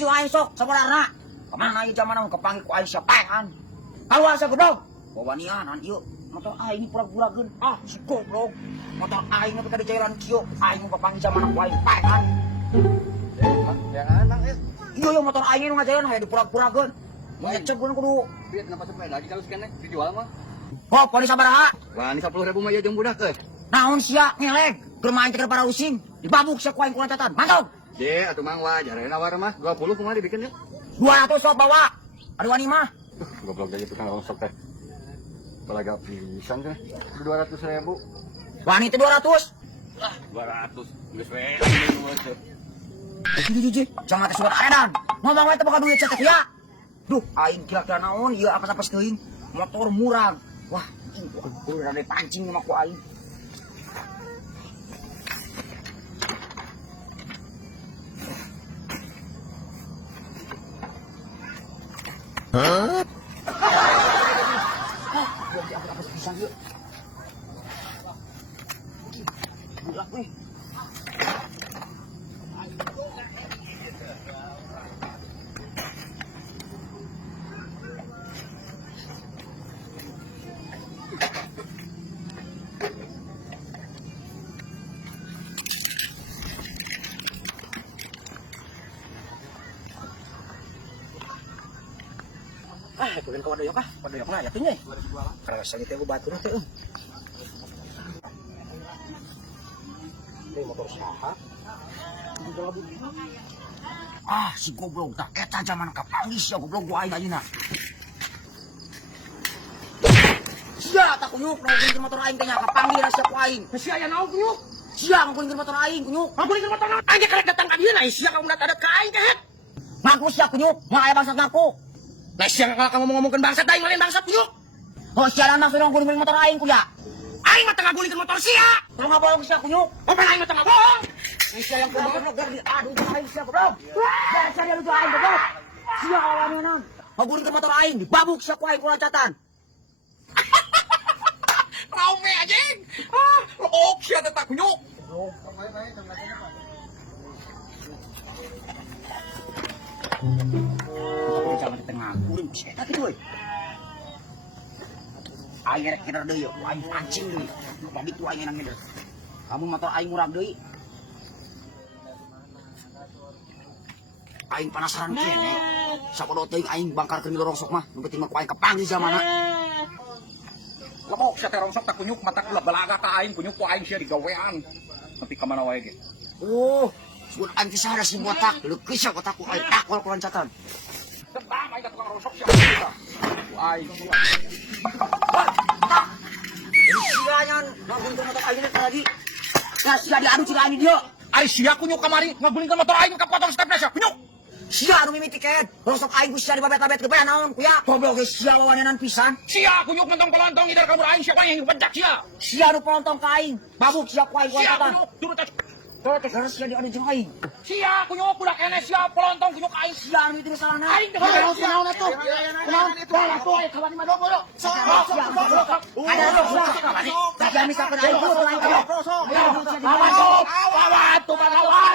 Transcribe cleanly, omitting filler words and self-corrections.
jeung aing sok sabarana. Kemana ieu zaman kepanggil ku aing siapaean. Kaluar sa goblok. Wawanian ieu motor aing pura-purageun. Ah, si goblok. Motor aing teh kada jairan kieu. Aing kepanggil zaman ku aing paean. Yang anak Iya motor aing nu ngajairan aya dipura-purageun. Ngecegeun kudu. Biar kenapa sampai lagi kalau sekian dijual mah. Kok polis sabaraha? Wah, ini 10.000 mah ya jeung budak euy. Naon sia ngelek? Keur main teh para using. Dibabuk sia ku aing ku catatan. Mantap. Je, atuh mang wajar nawar mah 20 kumaha dibikin ya? 200 sok bawa. Aduh wani mah. Goblok jadi tukang rongsok teh. Balaga pisan teh. 200.000. Wani teh 200. 200 geus we. Jiji, jangan teh surat edan. Ngomong we teh bakal duit cetek ya. Duh, aing kira-kira naon ieu apa-apa teuing. Motor murah. Wah, udah ada pancing sama ku aing. Hah? Apa pisang yuk? Budak weh. Pengen kawan doyok na ya tinggi. Kalau saya teh batu teh. Teh motor saha? Ah, si goblok tak eta zaman kapanggis ya goblok gua aing ayeuna. Sia tak kunyuk naon motor aing teh nya kapanggih sia ku aing. Sia aya naon kunyuk? Sia ngeukeun motor aing kunyuk. Ngagulingkeun motor naon? Aing karek datang ka dieu na sia kamu datang ka aing teh. Ngaku sia kunyuk, nya aya bangsat ngaku. Lah sia kamu ngomong-ngomongkeun bangsat aing lain bangsat kunyuk. Oh sia lana suruh ngulingkeun motor aing kuya. Aing mah tengah gulingkeun motor sia. Lu ngabohong sia kunyuk. Oh aing mah tengah bohong. Sia yang goblok aduh aing sia goblok. Dasar dia lucu aing goblok. Sia lawan naon? Ngagulingkeun motor aing dibabuk sia ku aing kulacatan. Raume anjing. Ah, lobok sia teh tak kunyuk. Jangan di tengah kuring bisa eta kitu euy. Aing rek kider deui, aing pancing deui. Tadi ku aing nang ngider. Kamu motor aing murah deui. Aing penasaran kene. Sapodo teuing aing bangkarkeun di rongsok mah, nu penting mah ku aing kepanggih zamana. Lobok sia teh rongsok tak kunyuk mata kula balaga ka aing kunyuk ku aing sia digawean. Tapi ka mana wae ge. Oh, sudah aing teh ada si botak, leukeus sia botakku aing takwal kulancatan. Tebang aing ka tukang rongsok sia. Ku aing sia. Jadi sianya ngagulingkeun motor aing tadi. Ya sia diadu cina aing dia. Ai sia kunyuk kamari ngagulingkeun motor aing ka potong stepna sia kunyuk. Sia anu mimiti ken. Rongsok aing sia dibabet-babet kebean naon kuya. Goblok ge sia wawanenan pisan. Sia kunyuk nentong pelontong idar kabur aing sia aing pencak sia. Sia anu pelontong ka aing. Babuk sia ku aing Sia kuatatan. kunyuk durut teh. Kalau teh harus sia diadu jeung aing. Sia kunyuk budak kene sia pelontong kunyuk aing sia. Sia anu itu salahna. Aing teh kunaon atuh. Kunaon? Bae atuh aing kawan mah dogo. Ada dogo. Tak jamis ka aing ku aing. Awan tuh, awan tuh, awan.